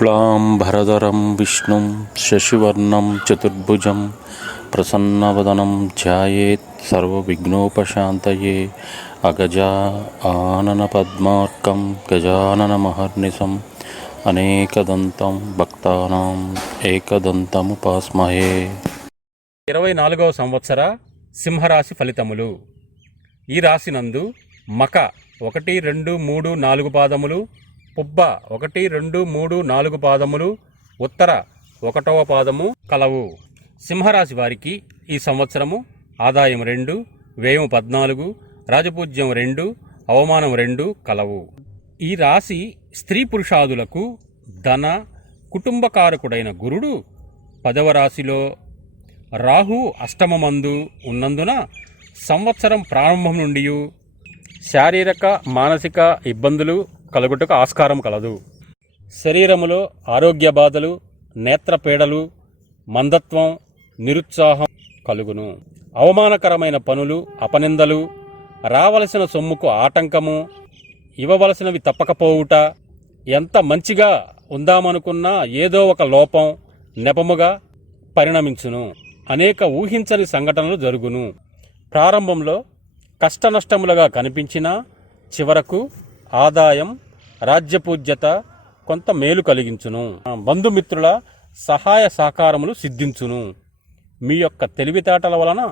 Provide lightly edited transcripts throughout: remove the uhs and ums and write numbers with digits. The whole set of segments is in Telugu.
శుక్లాంబరధరం విష్ణుం శశివర్ణం చతుర్భుజం ప్రసన్నవదనం ధ్యాయేత్ సర్వవిఘ్నోపశాంతయే అగజా ఆనన పద్మార్కం గజాననమహర్నిశం అనేకదంతం భక్తానాం ఏకదంతముపాస్మహే. 24వ సంవత్సర సింహరాశి ఫలితములు. ఈ రాశినందు మక 1, 2, 3, 4 పాదములు, పుబ్బ 1, 2, 3, 4 పాదములు, ఉత్తర 1వ పాదము కలవు. సింహరాశి వారికి ఈ సంవత్సరము ఆదాయం 2, వ్యయం 14, రాజపూజ్యం 2, అవమానం 2 కలవు. ఈ రాశి స్త్రీ పురుషాదులకు ధన కుటుంబకారకుడైన గురుడు 10వ రాశిలో, రాహు అష్టమమందు ఉన్నందున సంవత్సరం ప్రారంభం నుండి శారీరక మానసిక ఇబ్బందులు కలుగుటకు ఆస్కారం కలదు. శరీరములో ఆరోగ్య బాధలు, నేత్రపీడలు, మందత్వం, నిరుత్సాహం కలుగును. అవమానకరమైన పనులు, అపనిందలు, రావలసిన సొమ్ముకు ఆటంకము, ఇవ్వవలసినవి తప్పకపోవుట, ఎంత మంచిగా ఉందామనుకున్నా ఏదో ఒక లోపం నెపముగా పరిణమించును. అనేక ఊహించని సంఘటనలు జరుగును. ప్రారంభంలో కష్టనష్టములుగా కనిపించినా చివరకు ఆదాయం, రాజ్యపూజ్యత, కొంత మేలు కలిగించును. బంధుమిత్రుల సహాయ సహకారములు సిద్ధించును. మీ యొక్క తెలివితేటల వలన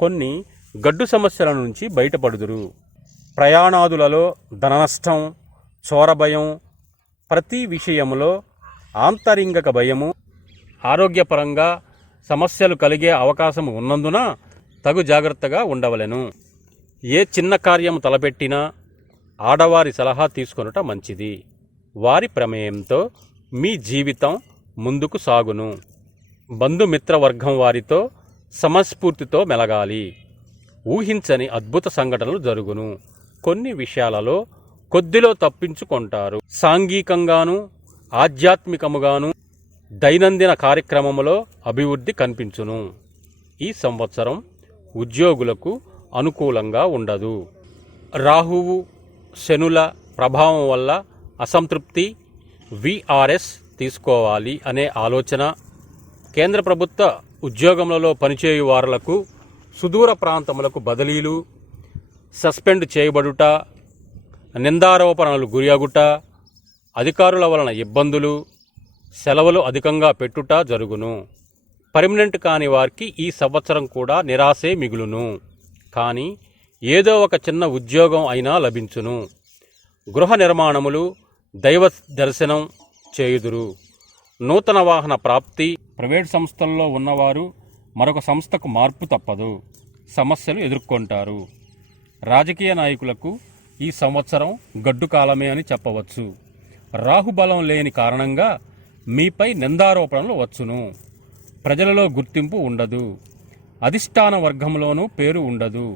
కొన్ని గడ్డు సమస్యల నుంచి బయటపడుదురు. ప్రయాణాదులలో ధననష్టం, చోరభయం, ప్రతి విషయములో ఆంతరింగక భయము, ఆరోగ్యపరంగా సమస్యలు కలిగే అవకాశం ఉన్నందున తగు జాగ్రత్తగా ఉండవలెను. ఏ చిన్న కార్యము తలపెట్టినా ఆడవారి సలహా తీసుకొనుట మంచిది. వారి ప్రమేయంతో మీ జీవితం ముందుకు సాగును. బంధుమిత్రవర్గం వారితో సమస్ఫూర్తితో మెలగాలి. ఊహించని అద్భుత సంఘటనలు జరుగును. కొన్ని విషయాలలో కొద్దిలో తప్పించుకుంటారు. సాంఘికంగాను ఆధ్యాత్మికముగాను దైనందిన కార్యక్రమములో అభివృద్ధి కనిపించును. ఈ సంవత్సరం ఉద్యోగులకు అనుకూలంగా ఉండదు. రాహువు శనుల ప్రభావం వల్ల అసంతృప్తి, విఆర్ఎస్ తీసుకోవాలి అనే ఆలోచన, కేంద్ర ప్రభుత్వ ఉద్యోగములలో పనిచేయు వారులకు సుదూర ప్రాంతములకు బదిలీలు, సస్పెండ్ చేయబడుట, నిందారోపణలు గురియగుట, అధికారుల వలన ఇబ్బందులు, సెలవులు అధికంగా పెట్టుట జరుగును. పర్మనెంట్ కాని వారికి ఈ సంవత్సరం కూడా నిరాశే మిగులును. కానీ ఏదో ఒక చిన్న ఉద్యోగం అయినా లభించును. గృహ నిర్మాణములు, దైవ దర్శనం చేయుదురు. నూతన వాహన ప్రాప్తి. ప్రైవేట్ సంస్థల్లో ఉన్నవారు మరొక సంస్థకు మార్పు తప్పదు. సమస్యలు ఎదుర్కొంటారు. రాజకీయ నాయకులకు ఈ సంవత్సరం గడ్డు కాలమే అని చెప్పవచ్చు. రాహుబలం లేని కారణంగా మీపై నిందారోపణలు వచ్చును. ప్రజలలో గుర్తింపు ఉండదు. అధిష్టాన వర్గంలోనూ పేరు ఉండదు.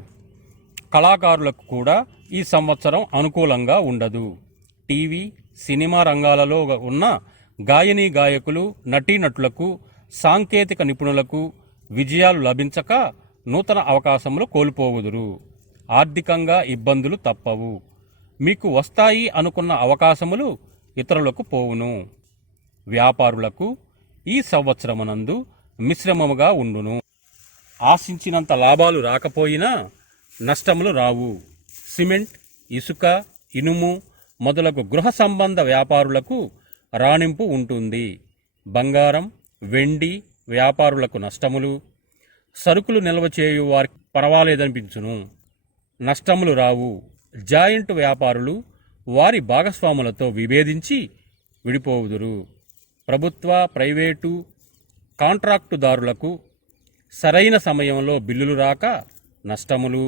కళాకారులకు కూడా ఈ సంవత్సరం అనుకూలంగా ఉండదు. టీవీ, సినిమా రంగాలలో ఉన్న గాయనీ గాయకులు, నటీనటులకు, సాంకేతిక నిపుణులకు విజయాలు లభించక నూతన అవకాశములు కోల్పోవుదురు. ఆర్థికంగా ఇబ్బందులు తప్పవు. మీకు వస్తాయి అనుకున్న అవకాశములు ఇతరులకు పోవును. వ్యాపారులకు ఈ సంవత్సరమునందు మిశ్రమముగా ఉండును. ఆశించినంత లాభాలు రాకపోయినా నష్టములు రావు. సిమెంట్, ఇసుక, ఇనుము మొదలగు గృహ సంబంధ వ్యాపారులకు రాణింపు ఉంటుంది. బంగారం, వెండి వ్యాపారులకు నష్టములు. సరుకులు నిల్వ చేయు వారికి పర్వాలేదనిపించును. నష్టములు రావు. జాయింట్ వ్యాపారులు వారి భాగస్వాములతో విభేదించి విడిపోవుదురు. ప్రభుత్వ, ప్రైవేటు కాంట్రాక్టుదారులకు సరైన సమయంలో బిల్లులు రాక నష్టములు.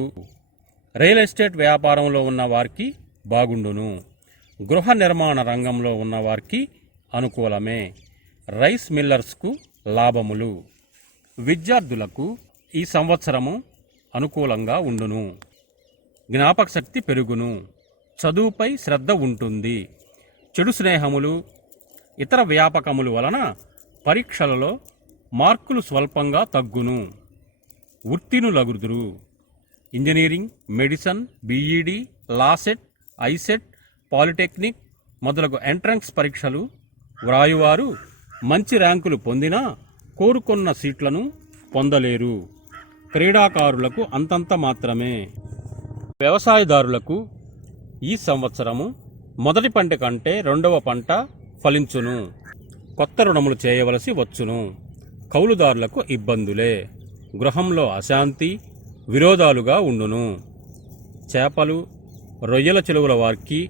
రియల్ ఎస్టేట్ వ్యాపారంలో ఉన్న వారికి బాగుండును. గృహ నిర్మాణ రంగంలో ఉన్న వారికి అనుకూలమే. రైస్ మిల్లర్స్కు లాభములు. విద్యార్థులకు ఈ సంవత్సరము అనుకూలంగా ఉండును. జ్ఞాపక శక్తి పెరుగును. చదువుపై శ్రద్ధ ఉంటుంది. చెడు స్నేహములు, ఇతర వ్యాపకములు వలన పరీక్షలలో మార్కులు స్వల్పంగా తగ్గును. ఉత్తీర్ణులగుదురు. Engineering, medicine, BEd, LAWCET, ICET, polytechnic మొదలగు ఎంట్రన్స్ పరీక్షలు వ్రాయువారు మంచి ర్యాంకులు పొందినా కోరుకున్న సీట్లను పొందలేరు. క్రీడాకారులకు అంతంత మాత్రమే. వ్యవసాయదారులకు ఈ సంవత్సరము మొదటి పంట కంటే రెండవ పంట ఫలించును. కొత్త రుణములు చేయవలసి వచ్చును. కౌలుదారులకు ఇబ్బందులే. గృహంలో అశాంతి, విరోధాలుగా ఉండును. చేపలు, రొయ్యల చెరువుల వారికి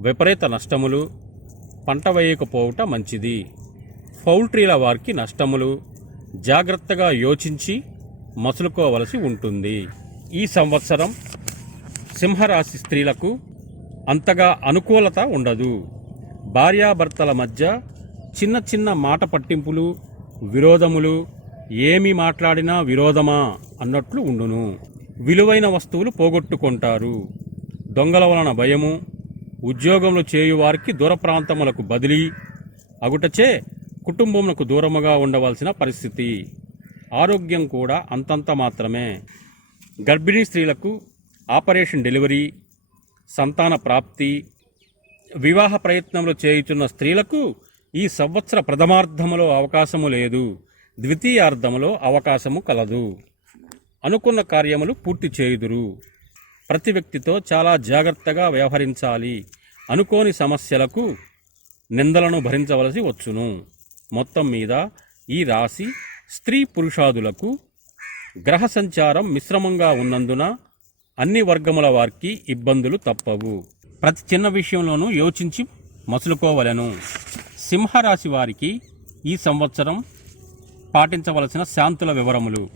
విపరీత నష్టములు. పంట వేయకపోవుట మంచిది. పౌల్ట్రీల వారికి నష్టములు. జాగ్రత్తగా యోచించి మసులుకోవలసి ఉంటుంది. ఈ సంవత్సరం సింహరాశి స్త్రీలకు అంతగా అనుకూలత ఉండదు. భార్యాభర్తల మధ్య చిన్న చిన్న మాట పట్టింపులు, విరోధములు, ఏమి మాట్లాడినా విరోధమా అన్నట్లు ఉండును. విలువైన వస్తువులు పోగొట్టుకుంటారు. దొంగల వలన భయము. ఉద్యోగములు చేయువారికి దూర ప్రాంతములకు బదిలీ అగుటచే కుటుంబములకు దూరముగా ఉండవలసిన పరిస్థితి. ఆరోగ్యం కూడా అంతంత మాత్రమే. గర్భిణీ స్త్రీలకు ఆపరేషన్ డెలివరీ, సంతాన ప్రాప్తి. వివాహ ప్రయత్నములు చేయుచున్న స్త్రీలకు ఈ సంవత్సర ప్రథమార్థములో అవకాశము లేదు. ద్వితీయార్థములో అవకాశము కలదు. అనుకున్న కార్యములు పూర్తి చేయుదురు. ప్రతి వ్యక్తితో చాలా జాగ్రత్తగా వ్యవహరించాలి. అనుకోని సమస్యలకు నిందలను భరించవలసి వచ్చును. మొత్తం మీద ఈ రాశి స్త్రీ పురుషాదులకు గ్రహ సంచారం మిశ్రమంగా ఉన్నందున అన్ని వర్గముల వారికి ఇబ్బందులు తప్పవు. ప్రతి చిన్న విషయంలోనూ యోచించి మసులుకోవలెను. సింహరాశి వారికి ఈ సంవత్సరం పాటించవలసిన శాంతుల వివరములు.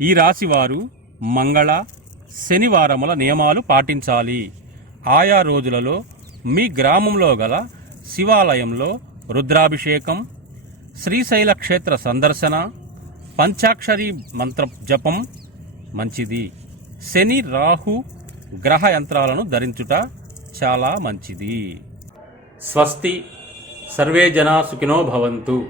ఈ రాశివారు మంగళ, శనివారముల నియమాలు పాటించాలి. ఆయా రోజులలో మీ గ్రామంలో గల శివాలయంలో రుద్రాభిషేకం, శ్రీశైల క్షేత్ర సందర్శన, పంచాక్షరి మంత్ర జపం మంచిది. శని, రాహు గ్రహ యంత్రాలను ధరించుట చాలా మంచిది. స్వస్తి. సర్వే జనా సుఖినో భవంతు.